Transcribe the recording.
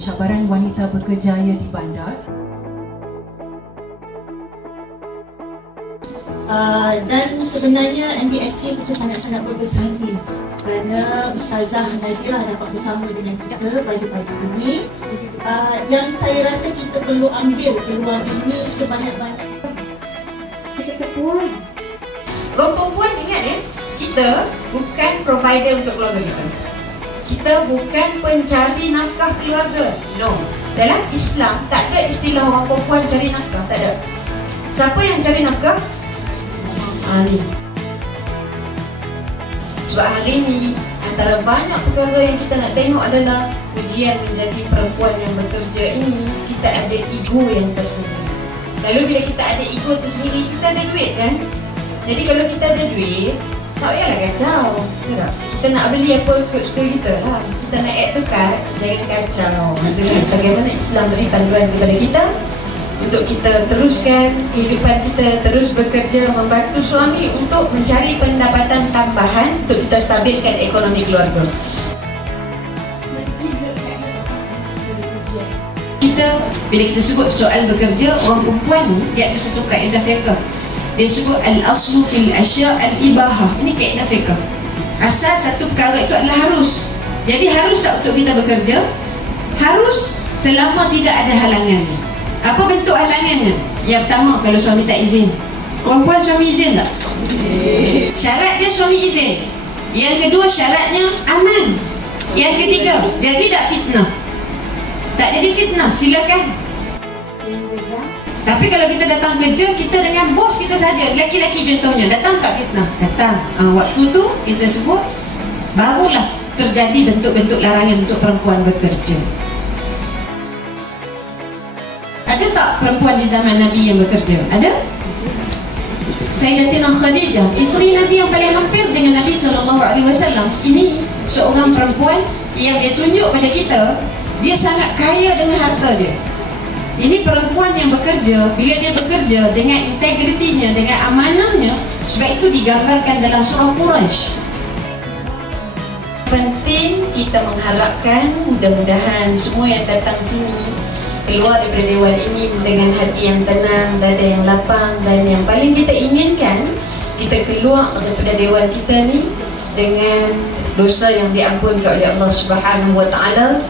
cabaran wanita berkerjaya di bandar. Dan sebenarnya NDSC kita sangat-sangat berbesar hati kerana Ustazah Nazirah dapat bersama dengan kita pagi-pagi ini. Yang saya rasa kita perlu ambil peluang ini sebanyak-banyak. Kita perempuan. Kaum perempuan ingat ya, kita bukan provider untuk keluarga kita. Kita bukan pencari nafkah keluarga. No. Dalam Islam tak ada istilah orang perempuan cari nafkah, tak ada. Siapa yang cari nafkah? Ni. Sebab hari ni antara banyak perkara yang kita nak tengok adalah ujian menjadi perempuan yang bekerja ini, kita ada ego yang tersendiri. Lalu bila kita ada ego tersendiri, kita ada duit kan? Jadi kalau kita ada duit, tak payahlah kacau. Kita nak beli apa ikut suka kita lah. Kita nak add tu kad, jangan kacau. Bagaimana Islam beri panduan kepada kita untuk kita teruskan kehidupan kita, terus bekerja, membantu suami untuk mencari pendapatan tambahan untuk kita stabilkan ekonomi keluarga. Bila kita sebut soal bekerja, orang perempuan dia ada satu kaedah fiqh. Dia sebut al-aslu fil asya' al-ibahah. Ini kaedah fiqh. Asal satu perkara itu adalah harus. Jadi harus tak untuk kita bekerja? Harus selama tidak ada halangannya. Apa bentuk halangannya? Yang pertama, kalau suami tak izin. Perempuan suami izin tak? Syarat dia suami izin. Yang kedua, syaratnya aman. Yang ketiga, jadi tak fitnah. Tak jadi fitnah, silakan. Tapi kalau kita datang kerja, kita dengan bos kita saja, lelaki-lelaki contohnya, datang tak fitnah? Datang. Waktu tu kita sebut, barulah terjadi bentuk-bentuk larangan untuk perempuan bekerja. Ada tak perempuan di zaman Nabi yang bekerja? Ada? Sayyidatina Khadijah, isteri Nabi yang paling hampir dengan Nabi SAW. Ini seorang perempuan yang dia tunjuk pada kita, dia sangat kaya dengan harta dia. Ini perempuan yang bekerja, bila dia bekerja dengan integritinya, dengan amanahnya. Sebab itu digambarkan dalam surah Quraisy. Penting kita mengharapkan mudah-mudahan semua yang datang sini keluar daripada dewan ini dengan hati yang tenang, dada yang lapang, dan yang paling kita inginkan, kita keluar daripada dewan kita ni dengan dosa yang diampunkan oleh Allah Subhanahu Wa Taala,